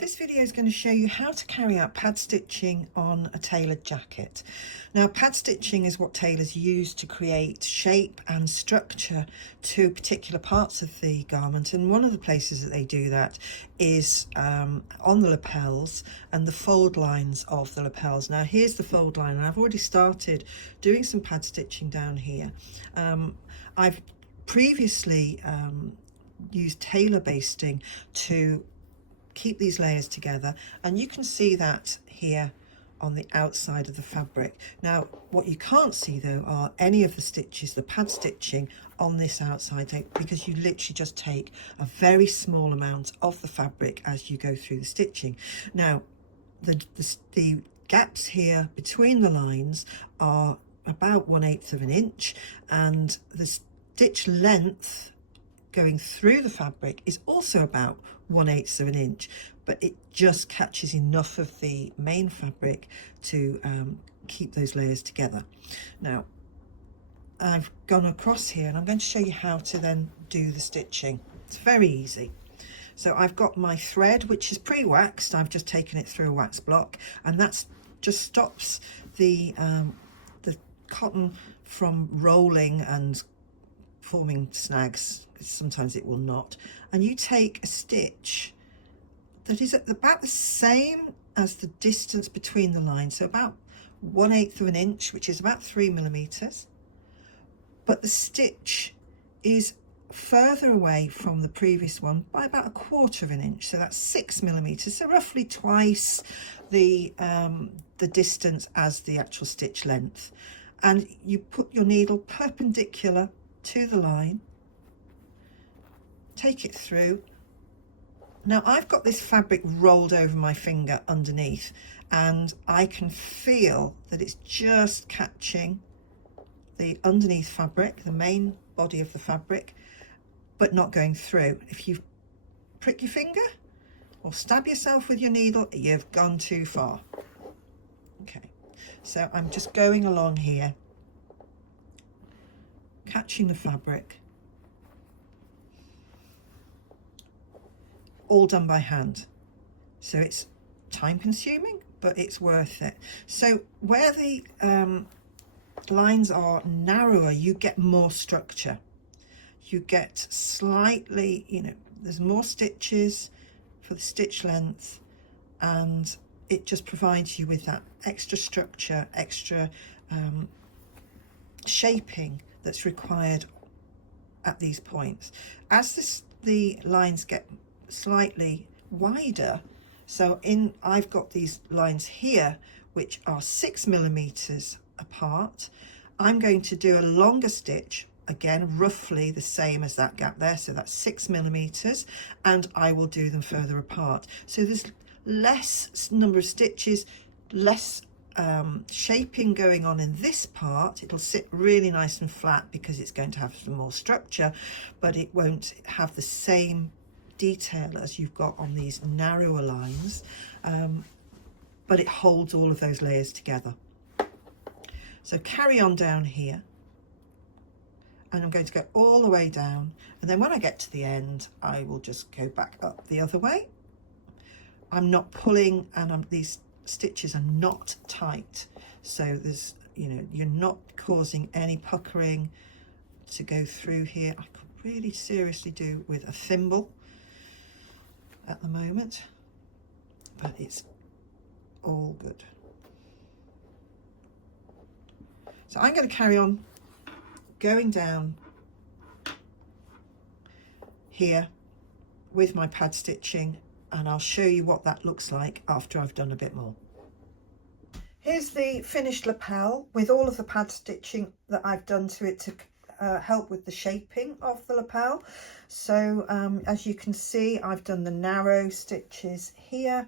This video is going to show you how to carry out pad stitching on a tailored jacket. Now, pad stitching is what tailors use to create shape and structure to particular parts of the garment, and one of the places that they do that is on the lapels and the fold lines of the lapels. Now here's the fold line, and I've already started doing some pad stitching down here. I've previously used tailor basting to keep these layers together, and you can see that here on the outside of the fabric. Now what you can't see though are any of the stitches, the pad stitching on this outside, because you literally just take a very small amount of the fabric as you go through the stitching. Now the gaps here between the lines are about 1/8 of an inch, and the stitch length going through the fabric is also about 1/8 of an inch, but it just catches enough of the main fabric to keep those layers together. Now I've gone across here and I'm going to show you how to then do the stitching. It's very easy. So I've got my thread, which is pre-waxed. I've just taken it through a wax block, and that's just stops the cotton from rolling and forming snags. Sometimes it will not. And you take a stitch that is at about the same as the distance between the lines, so about 1/8 of an inch, which is about 3 millimeters, but the stitch is further away from the previous one by about 1/4 of an inch, so that's 6 millimeters, so roughly twice the distance as the actual stitch length. And you put your needle perpendicular to the line, take it through. Now I've got this fabric rolled over my finger underneath, and I can feel that it's just catching the underneath fabric, the main body of the fabric, but not going through. If you prick your finger or stab yourself with your needle, you've gone too far. Okay, so I'm just going along here, catching the fabric, all done by hand. So it's time consuming, but it's worth it. So where the lines are narrower, you get more structure. You get slightly, there's more stitches for the stitch length, and it just provides you with that extra structure, extra shaping that's required at these points. As the lines get slightly wider, so I've got these lines here which are 6 millimeters apart. I'm going to do a longer stitch, again roughly the same as that gap there, so that's 6 millimeters, and I will do them further apart. So there's less number of stitches, less shaping going on in this part. It'll sit really nice and flat because it's going to have some more structure, but it won't have the same detail as you've got on these narrower lines, but it holds all of those layers together. So carry on down here, and I'm going to go all the way down, and then when I get to the end I will just go back up the other way. I'm not pulling, and these stitches are not tight, so there's you're not causing any puckering to go through here. I could really seriously do with a thimble at the moment, but it's all good. So I'm going to carry on going down here with my pad stitching, and I'll show you what that looks like after I've done a bit more. Here's the finished lapel with all of the pad stitching that I've done to it to help with the shaping of the lapel. So as you can see, I've done the narrow stitches here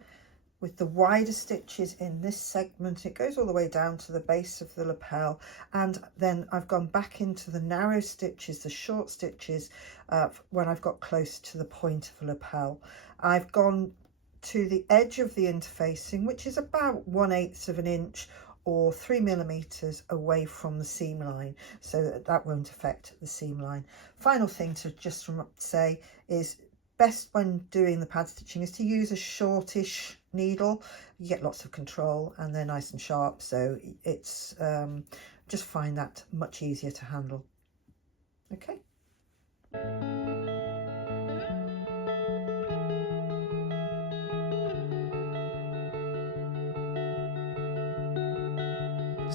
with the wider stitches in this segment. It goes all the way down to the base of the lapel, and then I've gone back into the narrow stitches, the short stitches, when I've got close to the point of the lapel. I've gone to the edge of the interfacing, which is about 1/8 of an inch or 3 millimeters away from the seam line, so that won't affect the seam line. Final thing to just say is best when doing the pad stitching is to use a shortish needle. You get lots of control and they're nice and sharp, so it's just find that much easier to handle. Okay.